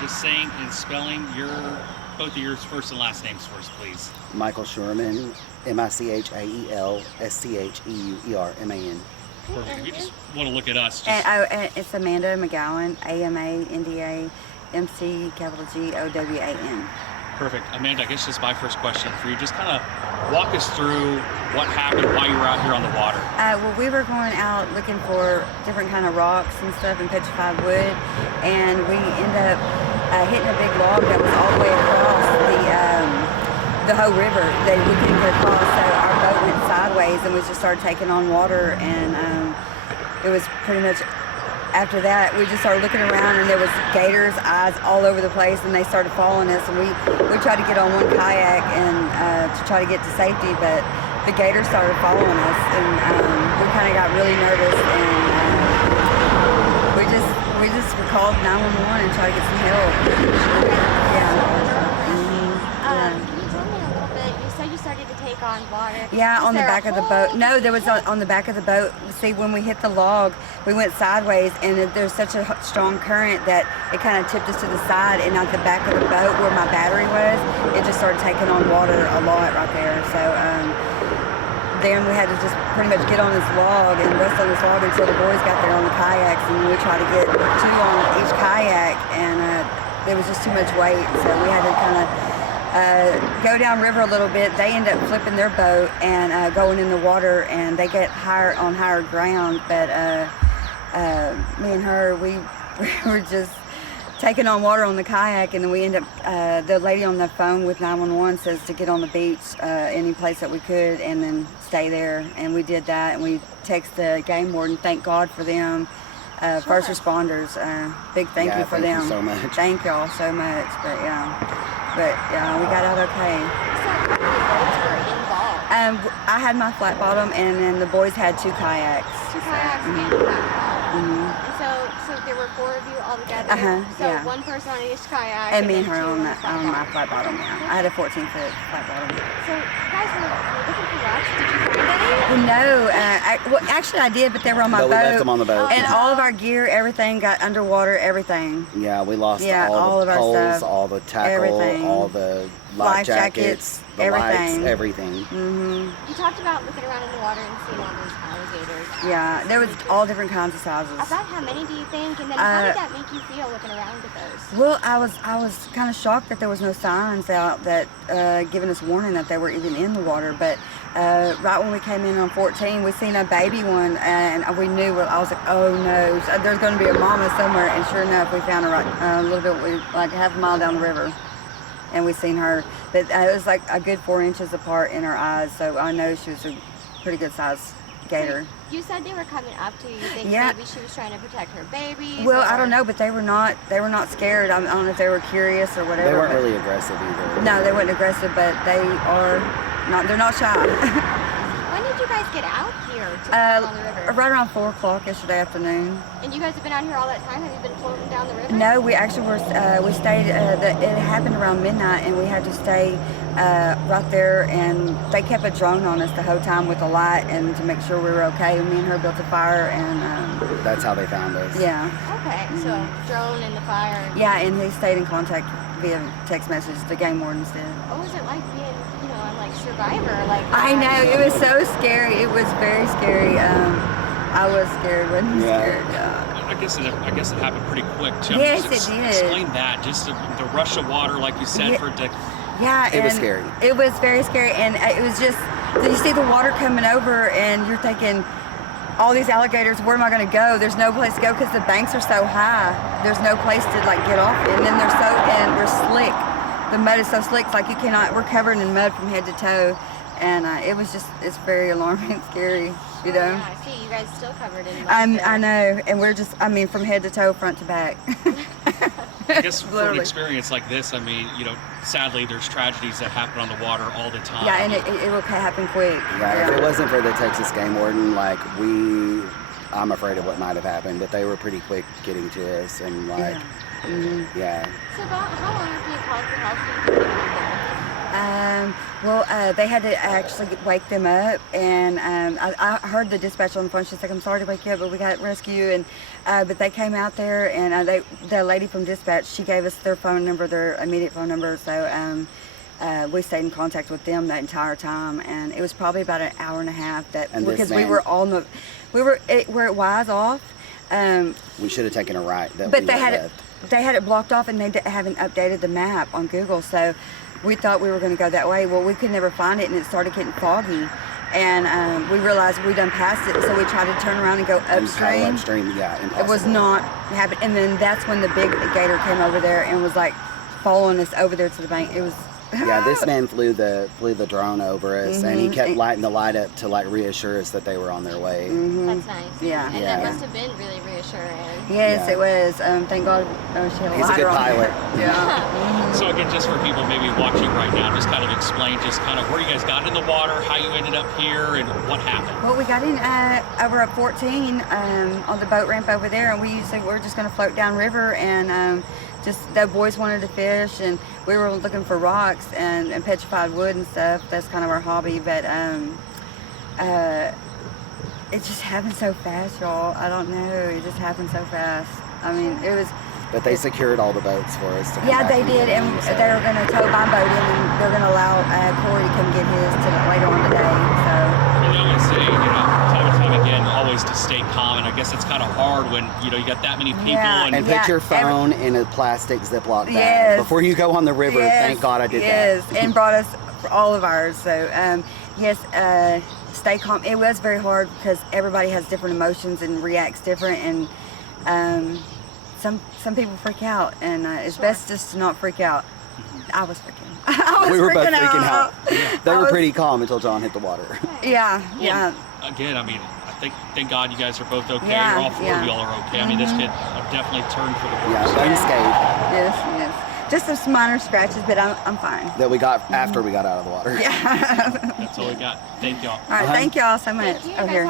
just saying and spelling both of your first and last names for us, please. Michael Schuerman, Michaelscheuerman. Perfect. If you just want to look at us, And it's Amanda McGowan, AMANDAMCGOWAN. perfect. Amanda, I guess just my first question for you. Just kind of walk us through what happened while you were out here on the water. Well, we were going out looking for different kind of rocks and stuff and petrified wood, and we ended up hitting a big log that was all the way across the whole river that we couldn't get across. So our boat went sideways and we just started taking on water, and it was pretty much after that we just started looking around, and there was gators' eyes all over the place, and they started following us, and we tried to get on one kayak and to try to get to safety, but the gators started following us, and we kind of got really nervous, and we just called 911 and tried to get some help. Can you tell me a little bit? You said you started to take on water. Yeah, on the back of the boat. No, there was on the back of the boat. See, when we hit the log, we went sideways, and there's such a strong current that it kind of tipped us to the side, and at the back of the boat where my battery was, it just started taking on water a lot right there. So then we had to just pretty much get on this log and rest on this log until the boys got there on the kayaks, and we tried to get two on each kayak, and there was just too much weight, so we had to kind of go down river a little bit. They end up flipping their boat and going in the water, and they get higher ground, but me and her, we were just taking on water on the kayak, and then we end up, the lady on the phone with 911 says to get on the beach any place that we could and then stay there, and we did that, and we text the game warden. Thank God for them. First responders, big thank you for them. Thank you so much. Thank y'all so much, but yeah, we got out okay. So how many boats were involved? I had my flat bottom, and then the boys had two kayaks. Two kayaks and a flat bottom. And so there were four of you all together. So yeah. one person on each kayak. And me and then her two on the my flat bottom. Yeah, I had a 14-foot flat bottom. So guys were looking for rocks. Did you find any? Well, no, actually I did, but they were on my No, boat. we left them on the boat. And all of our gear, everything got underwater, everything. Yeah, we lost all all of the our poles, stuff, all the tackle, everything. all the life jackets, the everything. lights, everything. You talked about looking around in the water and seeing all those alligators. Yeah, there was all different kinds of sizes. About how many do you think? And then how did that make you feel looking around at those? Well, I was kind of shocked that there was no signs out that giving us warning that they were even in the water. But right when we came in on 14, we seen a baby one, and we knew. Well, I was like, oh no, there's going to be a mama somewhere. And sure enough, we found her right a little bit, like half a mile down the river, and we seen her. But it was like a good 4 inches apart in her eyes, so I know she was a pretty good size gator. So you said they were coming up to you. You think maybe she was trying to protect her babies? Well, I don't know, but they were not scared. I don't know if they were curious or whatever. They weren't really aggressive either. No, they weren't aggressive, but they're not shy. When did you guys get out here to on the river? Right around 4 o'clock yesterday afternoon. And you guys have been out here all that time? Have you been floating down the river? No, we actually we stayed, it happened around midnight, and we had to stay right there, and they kept a drone on us the whole time with a light and to make sure we were okay. And me and her built a fire, and that's how they found us. Yeah. Okay, so drone and the fire. Yeah, and he stayed in contact via text message, the game wardens did. What was it like being, like Survivor? I know, it was so scary. It was very scary. I was scared, wasn't scared. I guess it happened pretty quick too. Yes, it did. Explain that, just the rush of water, like you said, for it. Yeah, it was scary. It was very scary, and it was just, you see the water coming over, and you're thinking, all these alligators, where am I going to go? There's no place to go because the banks are so high. There's no place to get off, and then we're slick. The mud is so slick, it's like you cannot. We're covered in mud from head to toe, and it's very alarming and scary, Yeah, I see you guys still covered in mud. I know, and we're just, from head to toe, front to back. I guess for an experience like this, sadly there's tragedies that happen on the water all the time. Yeah, and it will happen quick. Yeah, if it wasn't for the Texas game warden, I'm afraid of what might have happened, but they were pretty quick getting to us, and So about how long after you called for help did you get out there? They had to actually wake them up, and I heard the dispatcher on the phone. She's like, "I'm sorry to wake you up, but we got rescue." And but they came out there, and the lady from dispatch, she gave us their phone number, their immediate phone number. So we stayed in contact with them that entire time, and it was probably about an hour and a half because we were where it was off. We should have taken a right. But they had it blocked off, and they haven't updated the map on Google, so we thought we were going to go that way. Well, we could never find it, and it started getting foggy, and we realized we done passed it, so we tried to turn around and go upstream. Impossible. It was not happening, and then that's when the big gator came over there and was like following us over there to the bank. It was Yeah, this man flew the drone over us, and he kept lighting the light up to like reassure us that they were on their way. That's nice. Yeah. And that must have been really reassuring. Yes, it was. Thank God she had a He's a lighter good on pilot. there. Yeah. So again, just for people maybe watching right now, just kind of explain just kind of where you guys got in the water, how you ended up here, and what happened. Well, we got in over at 14 on the boat ramp over there, and we're just going to float down river, and just the boys wanted to fish, and we were looking for rocks and petrified wood and stuff. That's kind of our hobby, but it just happened so fast, y'all. I don't know. It just happened so fast. I mean, it was. But they secured all the boats for us. To come Yeah, back they did, and so. they were going to tow my boat in, and they're going to allow Corey to come get his later on today. So. Well, they always say, time and time again, always to stay calm, and I guess it's kind of hard when you got that many people. Yeah. And Put your phone in a plastic Ziploc bag Yes. before you go on the river. Yes. Thank God I did Yes, that. and brought us all of ours. So, stay calm. It was very hard because everybody has different emotions and reacts different, and some people freak out, and it's best just to not freak out. I was freaking. We were both freaking freaking out. They were was- pretty calm until John hit the water. Yeah, yeah. Again, I mean, thank God you guys are both okay. Yeah, Or all four of y'all are okay. I mean, this could have definitely turned for the Yeah, worse. unscathed. Yes. Just some minor scratches, but I'm fine. That we got after we got out of the water. Yeah. That's all we got. Thank y'all. All right. Thank y'all so much. Thank you. Over here.